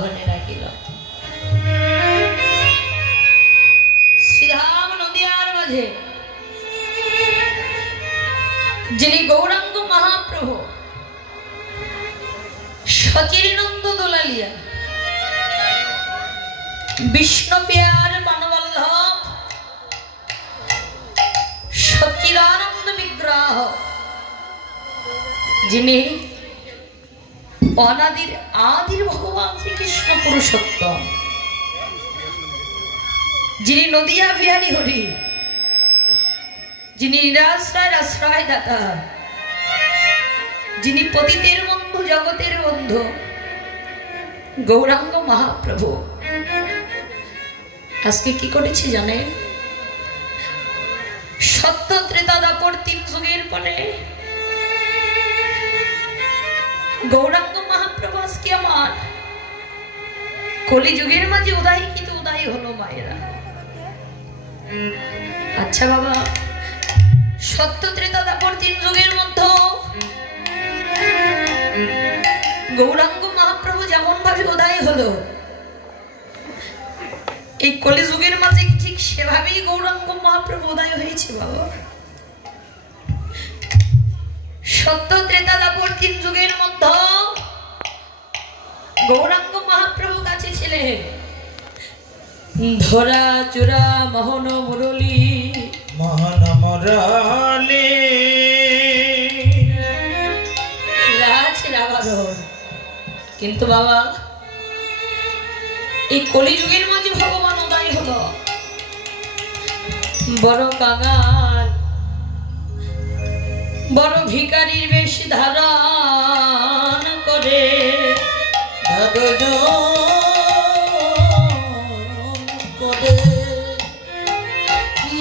ঘনে রাখিল। শ্রীধাম নদিয়ার মাঝে যিনি গৌরাঙ্গ মহাপ্রভু সচিরিনন্দ দোলালিয়া বিষ্ণু পেয়ার মানবল্লভ সচ্চিদানন্দ বিগ্রহ, যিনি অনাদির আদির ভগবান শ্রীকৃষ্ণ পুরুষোত্তম, যিনি নদিয়া বিহারী হরি, যিনি নিরাশ্রয়ের আশ্রয় দাতা, যিনি পতিতের বন্ধু জগতের বন্ধু গৌরাঙ্গ মহাপ্রভু আজকে কি করেছে জানেন? সত্য ত্রেতা দাপর 3 যুগের পরে গৌরাঙ্গ মহাপ্রভু আজকে আমার কলিযুগের মাঝে উদয় কিন্তু উদয় হলো মায়েরা। আচ্ছা বাবা, সত্য ত্রেতা দাপর 3 যুগের মধ্যে গৌরাঙ্গ মহাপ্রভু যেমন ভাবে উদয় হলো, এই কলিযুগের মাঝে ঠিক সেভাবেই গৌরাঙ্গ মহাপ্রভু উদয় হয়েছে বাবা। সত্য ত্রেতা দাপর 3 যুগের মধ্যে গৌরাঙ্গ মহাপ্রভু কাছে ছিলেন ধরা চূড়া মোহন মুরলী মোহন মুরলী রাধারণ। কিন্তু বাবা এই কলিযুগের মাঝে ভগবান উদয় হলো, বড় কাঙাল বড় ভিখারির বেশ ধারণ করে,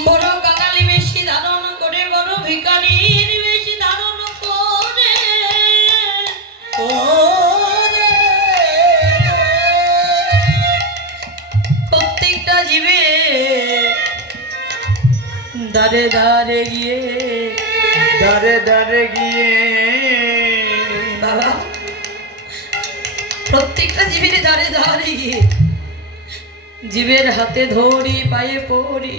বড় কাঙালি বেশি ধারণ করে, বড় ভিখারির বেশি ধারণ করে, প্রত্যেকটা জীবে দারে দারে গিয়ে দারে দারে গিয়ে বাবা, প্রত্যেকটা জীবের দারে দারে গিয়ে জীবের হাতে ধরি পায়ে পড়ি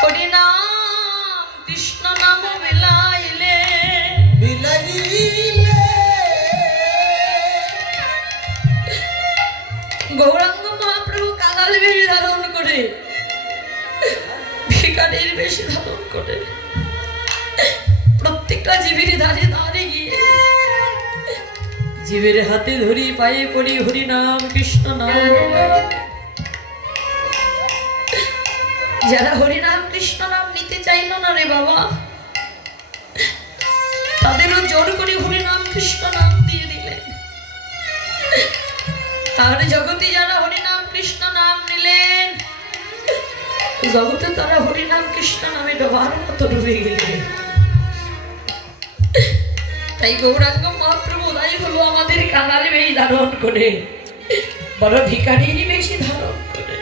হরি নাম কৃষ্ণ নাম বিলাইলে বিলাইলে গৌরাঙ্গ মহাপ্রভু কাঙাল বেশি ধারণ করে, ভিখারির বেশি ধারণ করে, প্রত্যেকটা জীবের ধারে ধারে গিয়ে জীবের হাতে ধরি পায়ে পড়ি হরি নাম কৃষ্ণ নাম। যারা হরি নাম কৃষ্ণ নাম নিতে চাইল না রে বাবা, তাদেরও জোর করে হরি নাম কৃষ্ণ নাম দিয়ে দিলেন। আর জগতে যারা হরি নাম কৃষ্ণ নাম নিলেন, জগতে তারা হরি নাম কৃষ্ণ নামে ডোবার মতো ডুবে গেলেন। তাই গৌরাঙ্গ মহাপ্রভু উদয় হলো আমাদের কাঙাল বেশি ধারণ করে, বড় ভিখারির বেশি ধারণ করে।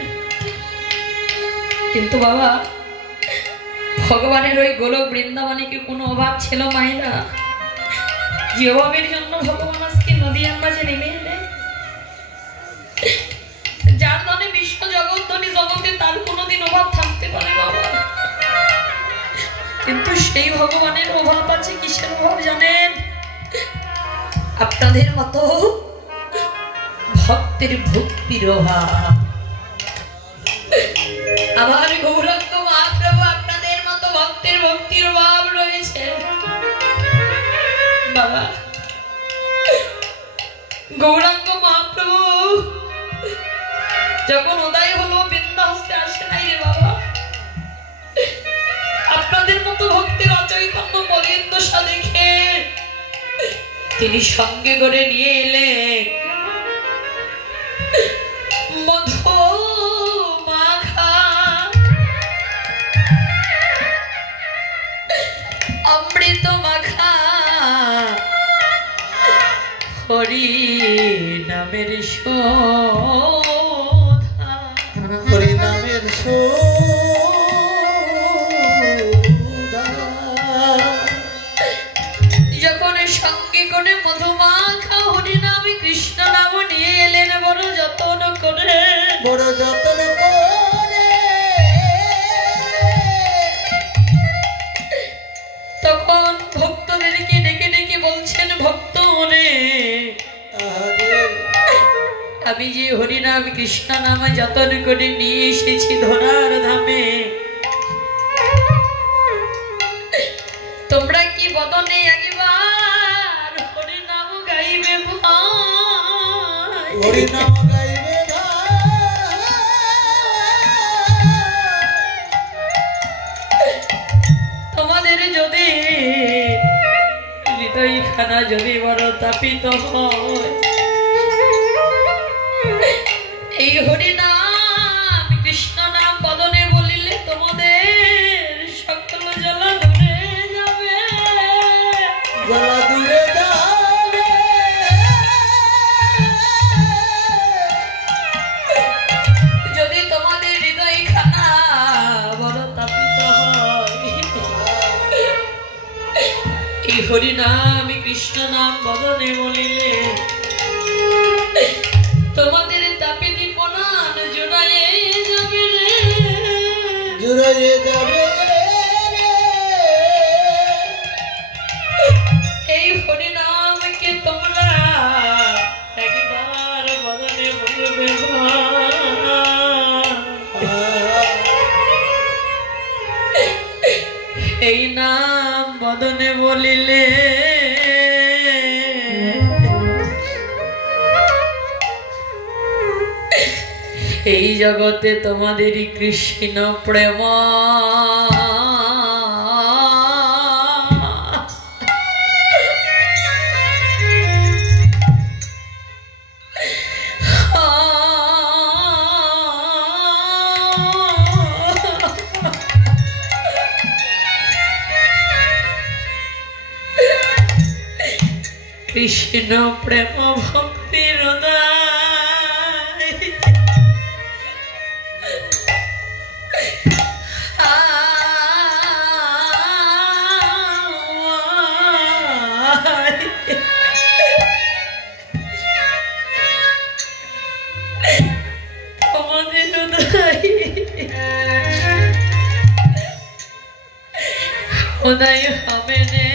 কিন্তু বাবা, ভগবানের ওই গোলক বৃন্দাবনে কি কোনো অভাব ছিল মায়েরা? যে অভাবের জন্য ভগবান আজকে নদিয়ার মাঝে নেমে এলেন, যার ধনে বিশ্ব জগৎ ধনী জগতে তার কোনোদিন অভাব থাকতে পারে বাবা। কিন্তু সেই ভগবানের অভাব আছে, কিসের অভাব জানেন? আপনাদের মতো ভক্তের ভক্তির অভাব। আমার গৌরাঙ্গ মহাপ্রভু আপনাদের মতো ভক্তের ভক্তির অভাব রয়েছে বাবা। গৌরাঙ্গ মহাপ্রভু যখন উদয় হলো বৃন্দাবনে আসে নাই রে বাবা, আপনাদের মতো ভক্তের অচৈতন্য বলিন্দ দেখে তিনি সঙ্গে করে নিয়ে এলেন মধু মাখা অমৃত মাখা হরি নামের শোধা, হরি নামের যখন সঙ্গে করে মধু মাখা হরি নামে বড় যত্ন করে তখন ভক্তদেরকে ডেকে ডেকে বলছেন, ভক্ত মনে আমি যে হরিনাম কৃষ্ণ নাম যতন করে নিয়ে এসেছি ধরার ধামে, তোমরা কি বদনে একবার হরিনাম গাইবে ভাই? হরিনাম গাইবে ভাই। তোমাদের যদি হৃদয়খানা যদি বড় তাপিত হয়, এই হরিনাম কৃষ্ণ নাম বদনে বলিলে তোমাদের সকল জ্বালা দূরে যাবে, জ্বালা দূরে যাবে। যদি তোমাদের হৃদয়খানা বড় তাপিত হয়, এই হরিনাম কৃষ্ণ নাম বদনে বলিলে তোমাদের তাপে দীপনান জোড়ায়ে যাবে রে, জোড়ায়ে যাবে রে। এই হরিনামকে তোমরা একবার বদনে বলবে এই নাম বদনে বলিলে এই জগতে তোমাদেরই কৃষ্ণ প্রেম কৃষ্ণ প্রেম ভক্তির উদয় হবে রে,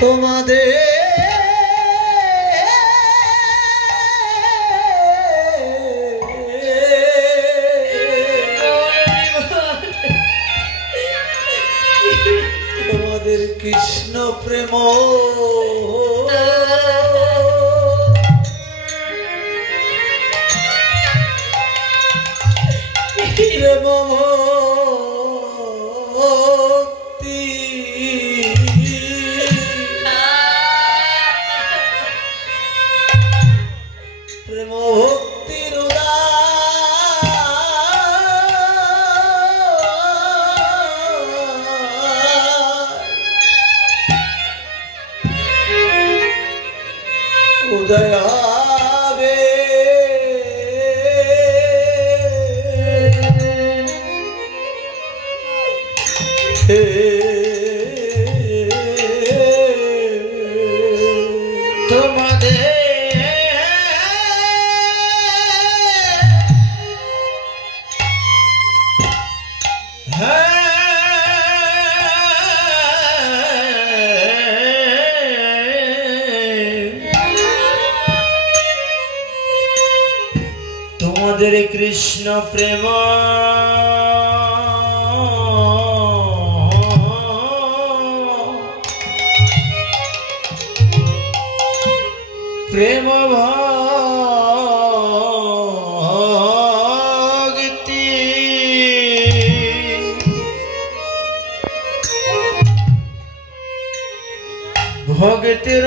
তোমাদের তোমাদের কৃষ্ণ প্রেম প্রেম ভক্তি প্রেম ভক্তির উদয় হবে তোমাদের তোমাদের কৃষ্ণ প্রেম প্রেম ভক্তি ভক্তির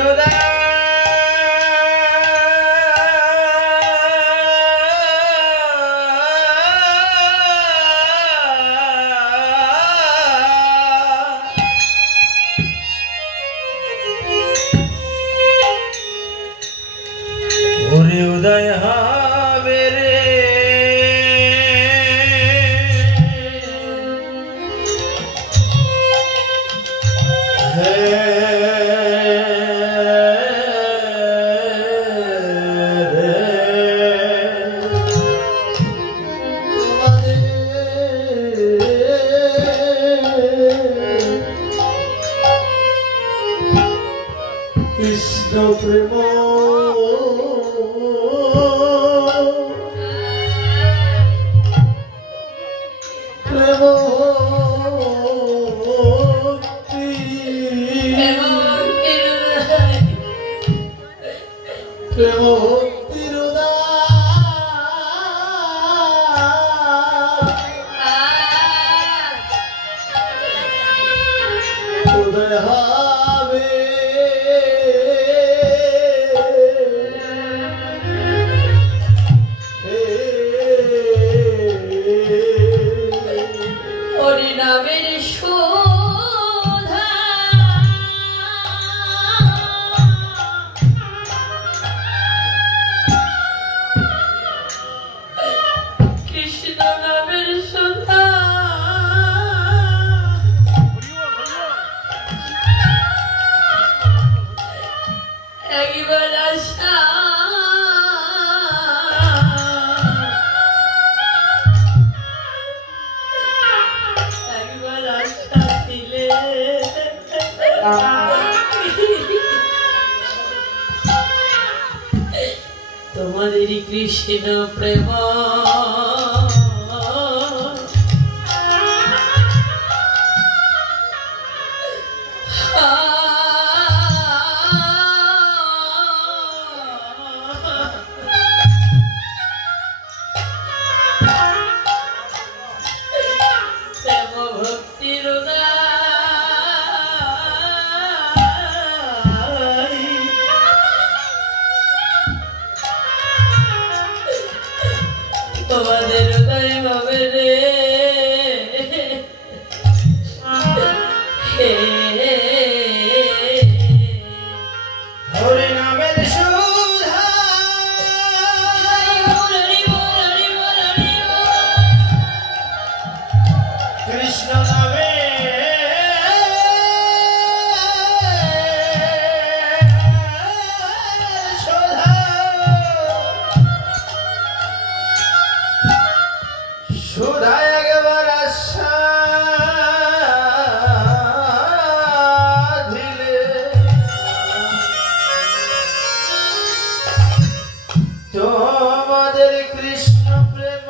উদয় হবে রে প্রেম প্রেম প্রেম ভক্তির উদয় হবে হরি নামের তোমাদের কৃষ্ণ প্রেম তোমাদের হৃদয় ভাবে রে হরি নামের সুধা কৃষ্ণ নামে সুধায় একবার আশা দিলে তোমাদের কৃষ্ণ প্রেম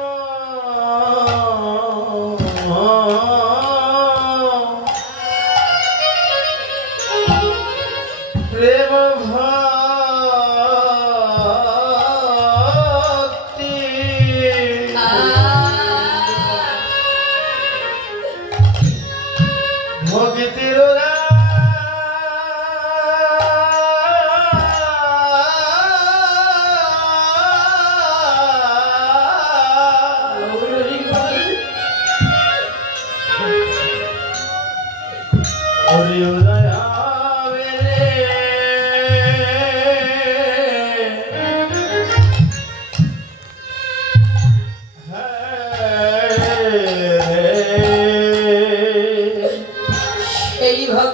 প্রেম ভক্তি ভক্তির হরি উদয় হবে রে এইভাবে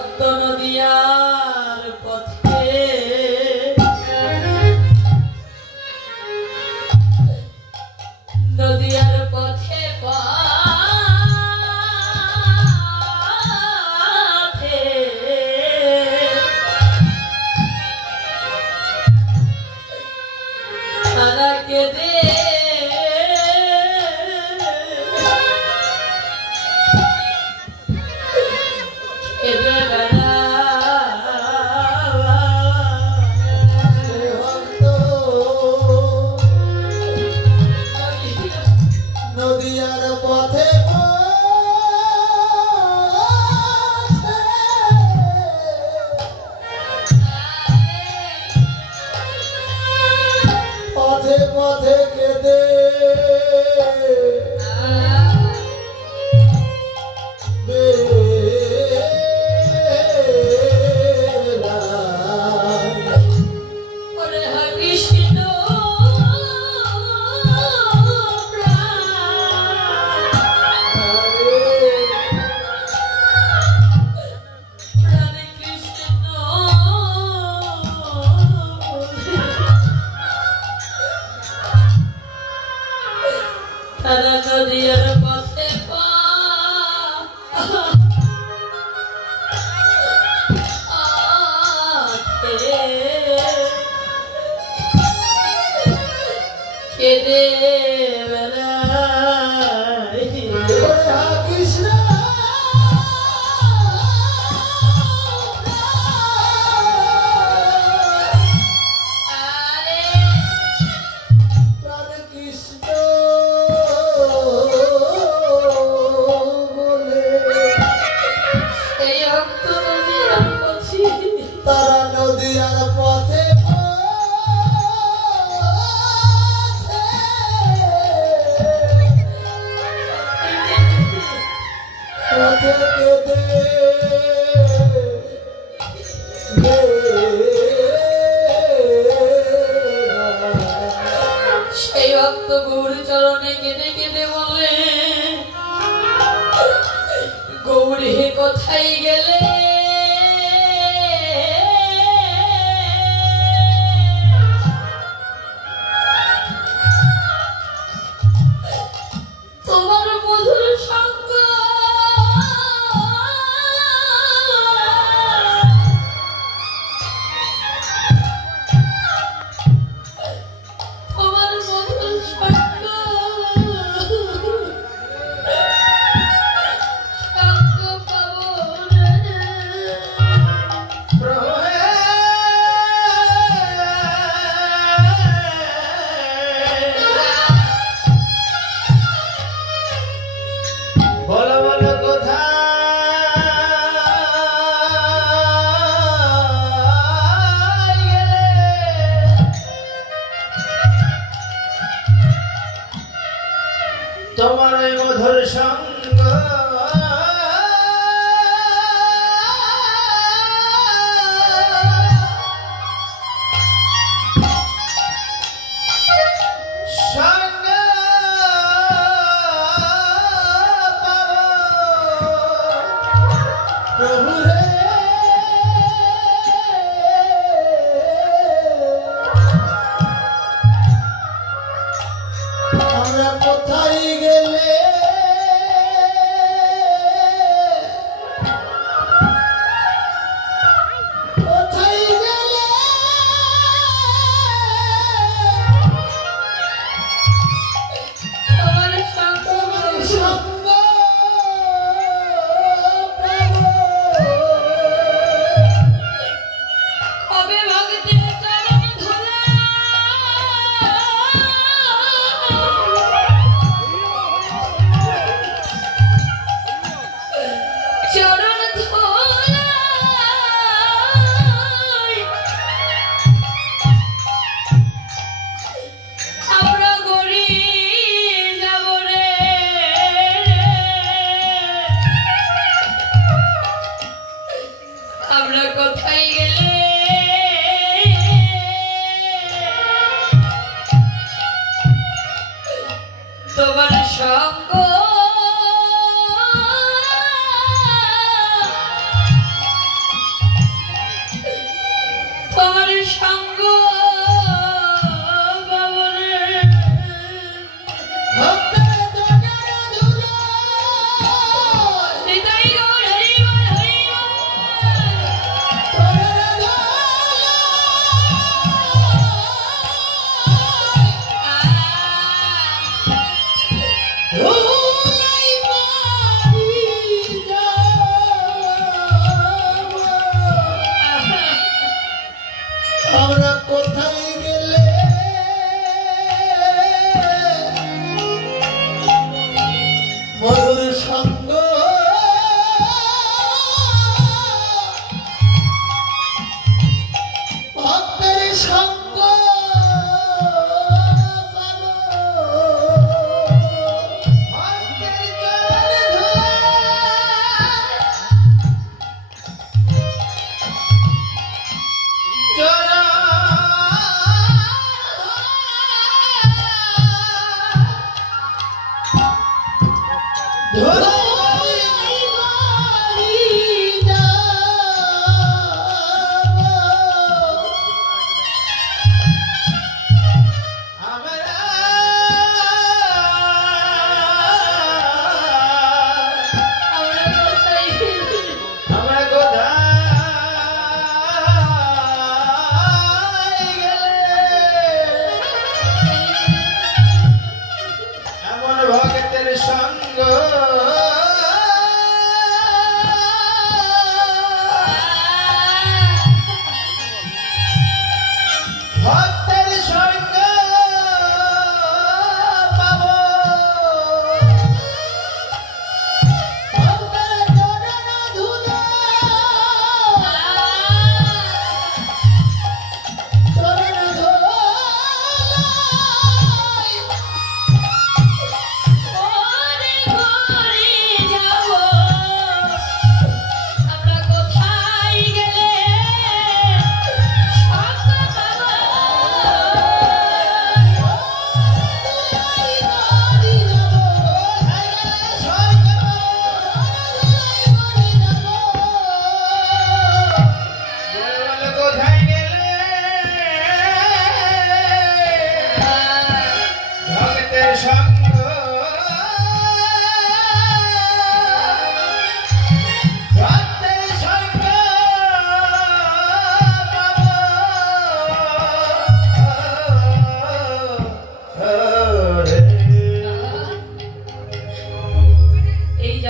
भक्तेर संग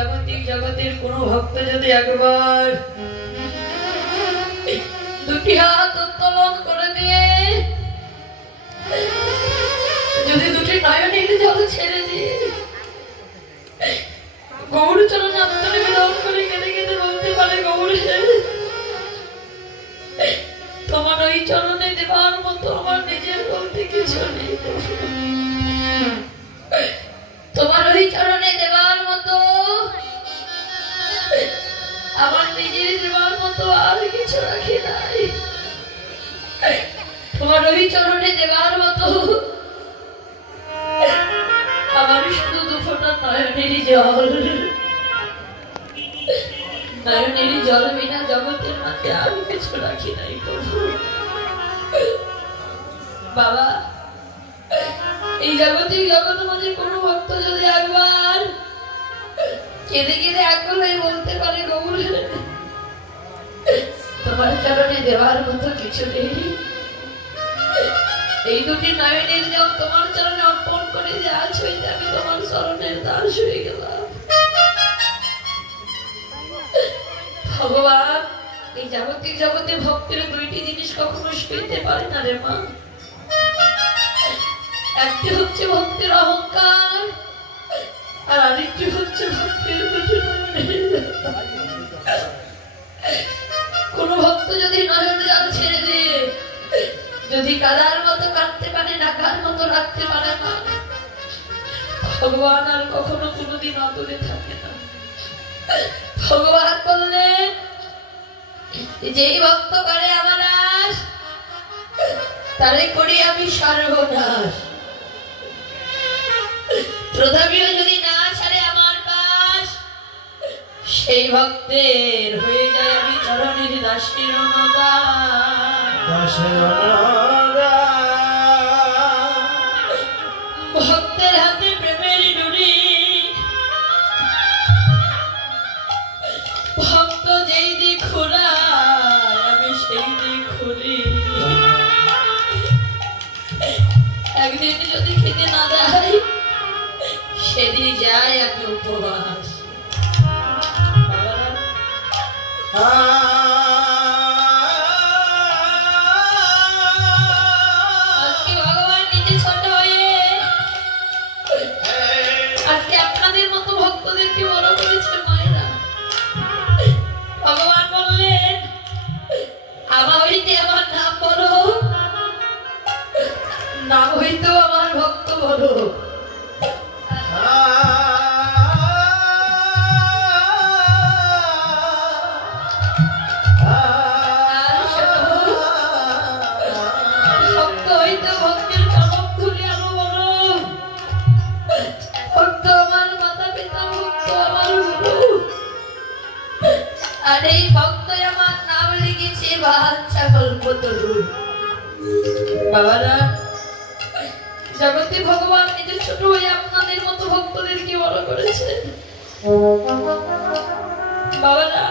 জাগতিক জগতের কোন ভক্ত যদি একবার দুটি হাত উত্তোলন করে দিয়ে যদি দুটি নয়নের জল ছেড়ে দিয়ে গৌর চরণে আত্মনিবেদন করে কেঁদে কেঁদে বলতে পারে, গৌর তোমার ওই চরণে দেবার মতো আমার নিজের বলতে কিছু নেই, তোমার ওই চরণে দেবার মতো আমার নিজের দেবার মতো আর কিছু রাখি নাই, তোমার ওই চরণে দেবার মতো আমার শুধু দুফোঁটা নয়নেরই জল, নয়নেরই জল বিনা জগতের মাঝে আর কিছু রাখি নাই প্রভু। বাবা, এই জাগতিক জগতের মাঝে কোনো ভক্ত যদি একবার কেঁদে কেঁদে একবারে বলতে পারে, গৌর তোমার চরণে দেওয়ার মতো কিছু নেই, এই দুটি নয়নের জল তোমার চরণে অর্পণ করে যে আজ হইতে আমি তোমার চরণের দাস হয়ে গেলাম। ভগবান, এই জাগতিক জগতে ভক্তের দুইটি জিনিস কখনো সইতে পারে না রে মা। একটি হচ্ছে ভক্তির অহংকার, আর আরেকটি হচ্ছে ভক্তির দুটি নয়নের। কোন ভক্ত যদি নয়ন জল ছেড়ে দিয়ে যদি কাদার মতো কাটতে পারে, ডাকার মতো রাখতে পারে না, ভগবান আর কখনো কোনোদিন অদূরে থাকে না। ভগবান বললেন, যেই ভক্ত করে আমার আশ তারে করি আমি সর্বনাশ, তথাপিও যদি না ছাড়ে আমার পাশ, সেই ভক্তের হয়ে যায় আমি চরণের দাসের ভক্তের হাতে প্রেমের ডুরি, ভক্ত যেই দিক ঘোরায় আমি সেই দিক ঘুরি, একদিন যদি খেতে না দেয় সেদিন যায় আমি উপবাস। আজকে ভগবান নিজে ছোট হয়ে আজকে আপনাদের মতো ভক্তদেরকে বড় করেছে মায়েরা। ভগবান বললেন, আমার হইতে আমার নাম বড়, নাম হইতেও আমার ভক্ত বড়। আর এই ভক্ত আমার নাম লিখেছে বাচ্চা কল্পতরু। বাবারা, জগতে ভগবান নিজে ছোট হয়ে আপনাদের মতো ভক্তদেরকে বড় করেছে। বাবারা,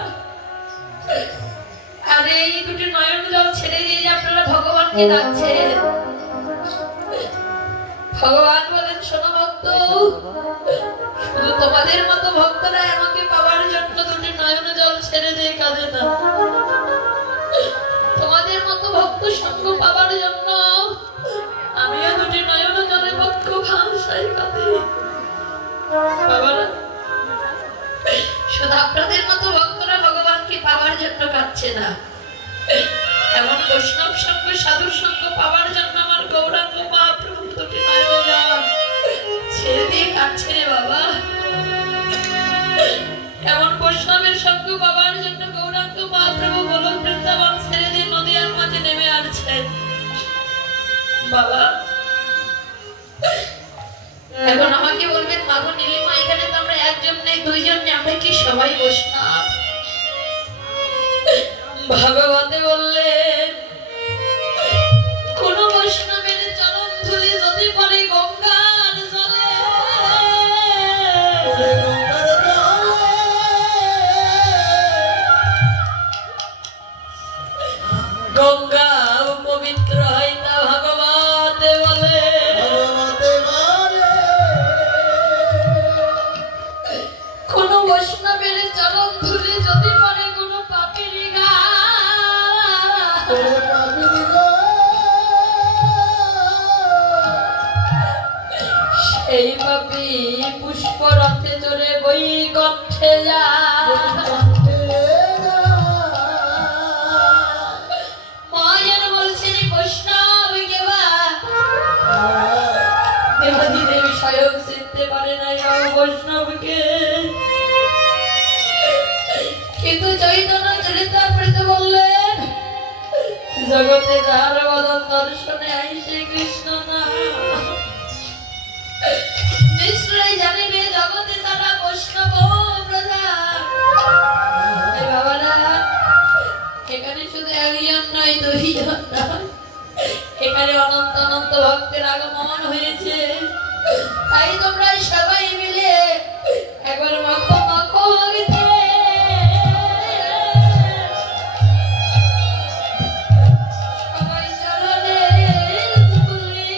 আর এই দুটি নয়ন জল ছেড়ে দিয়ে আপনারা ভগবানকে ডাকছেন, ভগবান বলেন, শোনো ভক্ত, শুধু তোমাদের মতো ভক্তরা আমাকে পাওয়ার জন্য দুটি নয়ন জল ছেড়ে দিয়ে কাঁদে না, তোমাদের মতো ভক্ত সঙ্গ পাওয়ার জন্য আমিও দুটি নয়ন জলে পক্ষ ভাষায় কাঁদি। বাবারা, শুধু আপনাদের মতো ভক্তরা ভগবানকে পাওয়ার জন্য কাঁদছে না, এমন বৈষ্ণব সঙ্গ সাধুর সঙ্গ পাওয়ার জন্য আমার গৌরাঙ্গ মহাপ্রভু দুটি নয়ন জল ছেড়ে দিয়ে কাঁদছে রে বাবা। এমন বৈষ্ণবের সঙ্গ পাওয়ার জন্য গৌরাঙ্গ মহাপ্রভু গোলক বৃন্দাবন ছেড়ে দিয়ে নদীয়ার মাঝে নেমে আসছেন। বাবা, এখন আমাকে বলবেন, মাগো নীলিমা, এখানে তো আমরা একজন নেই, দুইজন নেই, আমরা কি সবাই বৈষ্ণব? ভাগবতে বললেন, কোন বৈষ্ণবের চরণ ধুলি যদি পড়ে গঙ্গার জলে, গঙ্গা পবিত্র হয় তা ভাগবতে বলে। কোন বৈষ্ণবের চরণ ধুলি যদি পড়ে কোনো পাপের সেই পাপি পুষ্প রথে চড়ে বৈকুণ্ঠে যায়। মায়ের বলছেন বৈষ্ণব কেবা দেবাদি দেবী স্বয়ং চিনতে পারে না বৈষ্ণবকে, কিন্তু চৈতন্য চরিতামৃত বললেন জগতে যার বদন দর্শনে আইসে কৃষ্ণ না নিশ্চয় জানিবে জগতে তারা বৈষ্ণব প্রধান। বাবারা এখানে শুধু একজন নয় দুইজন নয়, এখানে অনন্ত অনন্ত ভক্তের আগমন হয়েছে। তাই তোমরা সবাই মিলে একবার মাখো মাখো গীতে সবাই চরণে ধুলি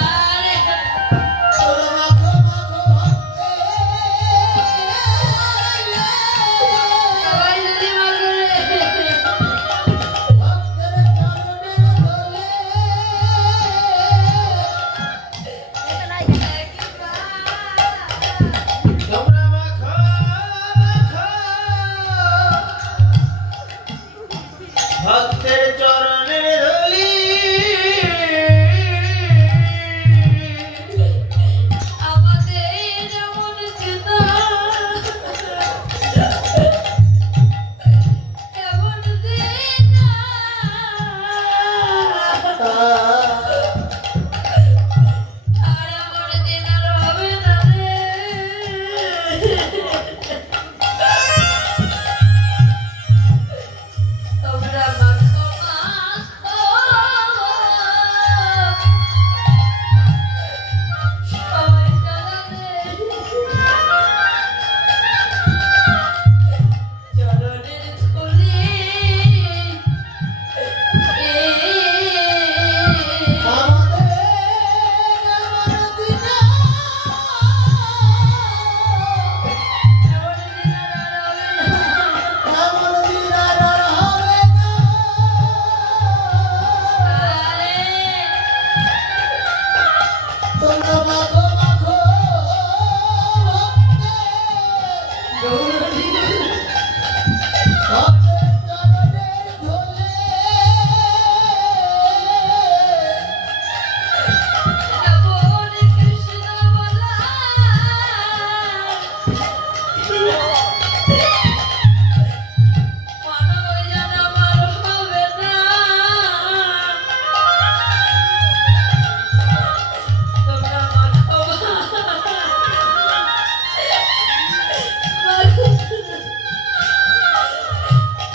আরে সবাই যদি তোমরা মাখো মাখো ভক্তের চরণে ধুলি, আমাদের যেমন চেতা এমন দেনা আর এমন দিন আর হবে না রে। তোমরা মাখো মাখো সবাই চরণে চরণের ধুলি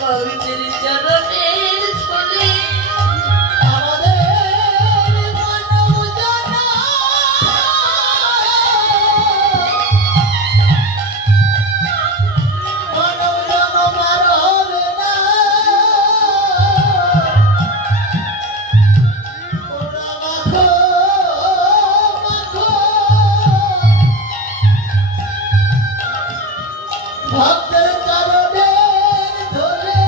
পবিত্র চরণের ধুলি ভক্তের চরণে ধরে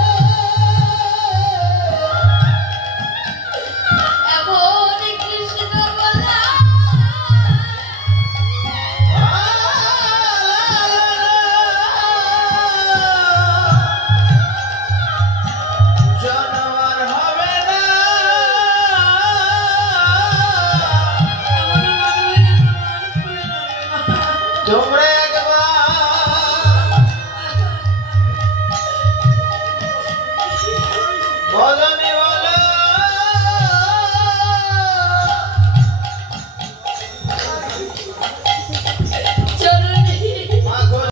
এমন কৃষ্ণ বলা জানোয়ার হবে না এমন মানুষ হয়ে না, মানুষ হয়ে না। তোমরা